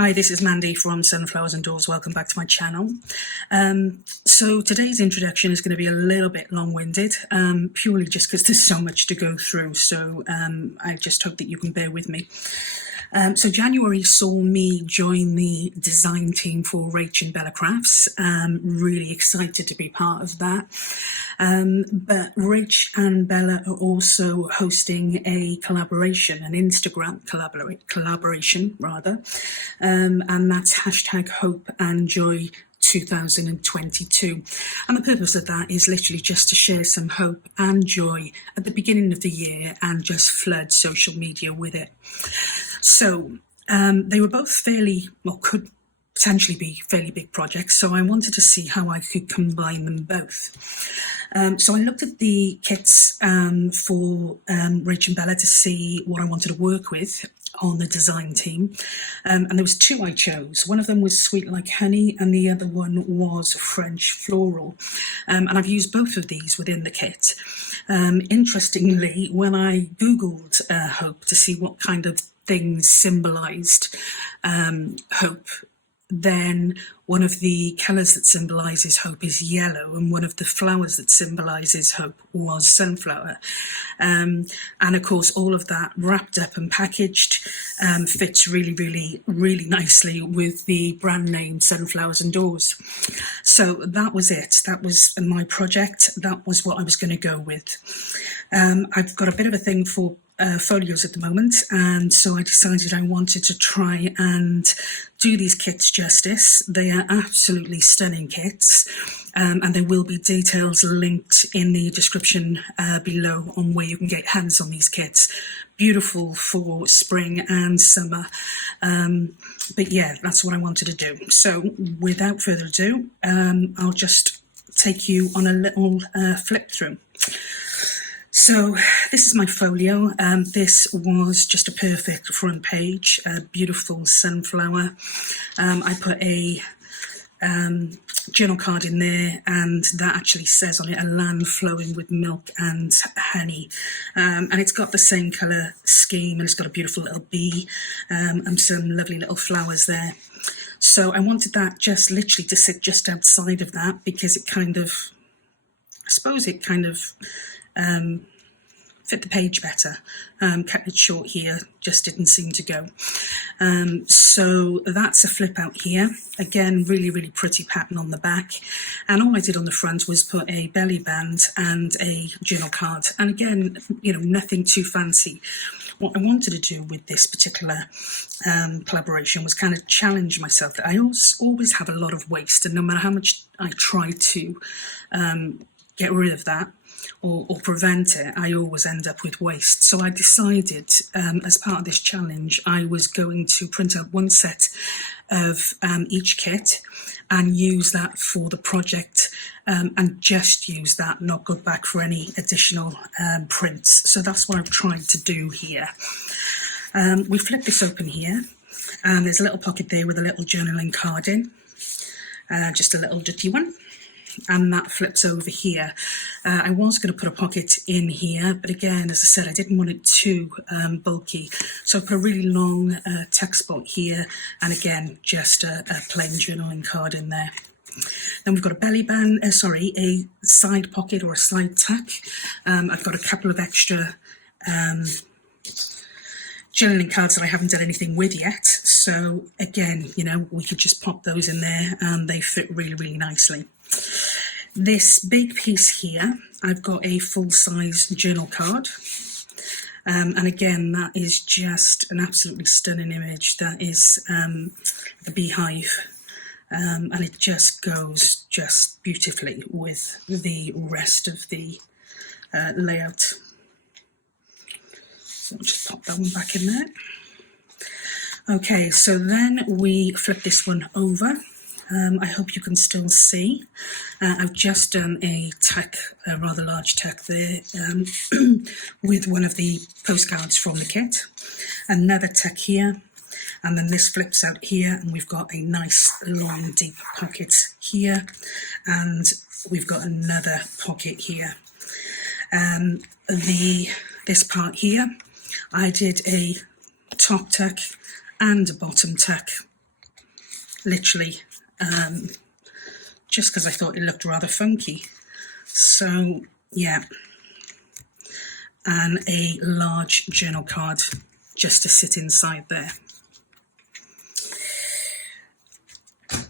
Hi, this is Mandy from Sunflowers and Doors. Welcome back to my channel. So today's introduction is going to be a little bit long-winded, purely just because there's so much to go through. So I just hope that you can bear with me. So January saw me join the design team for Rach and Bella Crafts. Really excited to be part of that. But Rach and Bella are also hosting a collaboration, an Instagram collaboration rather, and that's hashtag Hope and Joy 2022, and the purpose of that is literally just to share some hope and joy at the beginning of the year and just flood social media with it. So they were both fairly, well, could potentially be fairly big projects, so I wanted to see how I could combine them both. So I looked at the kits for Rach and Bella to see what I wanted to work with on the design team, and there was two I chose. One of them was Sweetlikehoney and the other one was French floral, and I've used both of these within the kit. Interestingly, when I googled hope to see what kind of things symbolized hope, then one of the colours that symbolises hope is yellow, and one of the flowers that symbolises hope was sunflower. And of course, all of that wrapped up and packaged fits really nicely with the brand name Sunflowers and Doors. So that was it. That was my project. That was what I was going to go with. I've got a bit of a thing for folios at the moment, and so I decided I wanted to try and do these kits justice. They are absolutely stunning kits, and there will be details linked in the description below on where you can get hands on these kits. Beautiful for spring and summer, but yeah, that's what I wanted to do. So without further ado, I'll just take you on a little flip through. So this is my folio. This was just a perfect front page, a beautiful sunflower. I put a journal card in there, and that actually says on it, a land flowing with milk and honey. And it's got the same colour scheme, and it's got a beautiful little bee and some lovely little flowers there. So I wanted that just literally to sit just outside of that, because it kind of, I suppose it kind of fit the page better. Kept it short here, just didn't seem to go. So that's a flip out here. Again, really pretty pattern on the back. And all I did on the front was put a belly band and a journal card. And again, you know, nothing too fancy. What I wanted to do with this particular collaboration was kind of challenge myself that I always have a lot of waste, and no matter how much I try to get rid of that or prevent it, I always end up with waste. So I decided, as part of this challenge, I was going to print out one set of each kit and use that for the project, and just use that, not go back for any additional prints. So that's what I've tried to do here. We flip this open here, and there's a little pocket there with a little journaling card in, just a little dirty one. And that flips over here. I was going to put a pocket in here, but again, as I said, I didn't want it too bulky. So I put a really long text spot here, and again, just a plain journaling card in there. Then we've got a belly band, a side pocket or a side tack. I've got a couple of extra journaling cards that I haven't done anything with yet. So again, you know, we could just pop those in there and they fit really nicely. This big piece here, I've got a full-size journal card, and again, that is just an absolutely stunning image. That is the beehive, and it just goes just beautifully with the rest of the layout. So I'll just pop that one back in there. Okay, so then we flip this one over. I hope you can still see. I've just done a tack, a rather large tack there, with one of the postcards from the kit. Another tack here, and then this flips out here, and we've got a nice long deep pocket here, and we've got another pocket here. This part here, I did a top tack and a bottom tack literally just because I thought it looked rather funky. So yeah, and a large journal card just to sit inside there.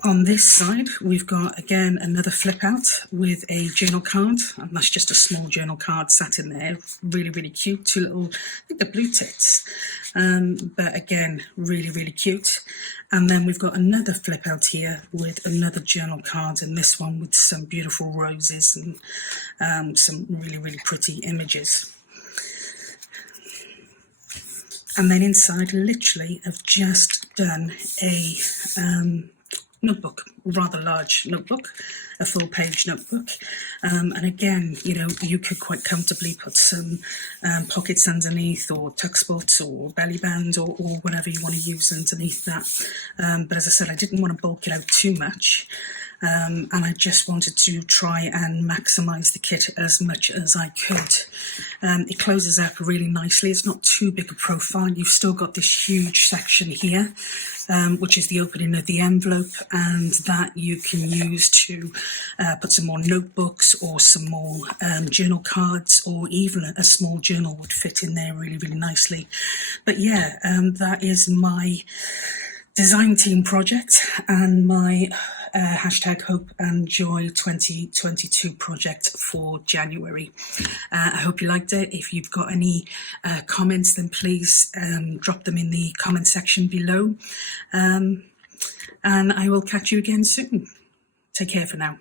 On this side, we've got, again, another flip out with a journal card, and that's just a small journal card sat in there. Really, really cute. Two little, I think they're blue tits, but again, really, really cute. And then we've got another flip out here with another journal card, and this one with some beautiful roses and some really, really pretty images. And then inside, literally, I've just done a notebook, rather large notebook, a full page notebook. And again, you know, you could quite comfortably put some pockets underneath, or tuck spots, or belly band, or whatever you want to use underneath that. But as I said, I didn't want to bulk it out too much. And I just wanted to try and maximise the kit as much as I could. It closes up really nicely. It's not too big a profile. You've still got this huge section here, which is the opening of the envelope, and that you can use to put some more notebooks or some more journal cards, or even a small journal would fit in there really, really nicely. But yeah, that is my design team project and my hashtag Hope and Joy 2022 project for January. I hope you liked it. If you've got any comments, then please drop them in the comment section below. And I will catch you again soon. Take care for now.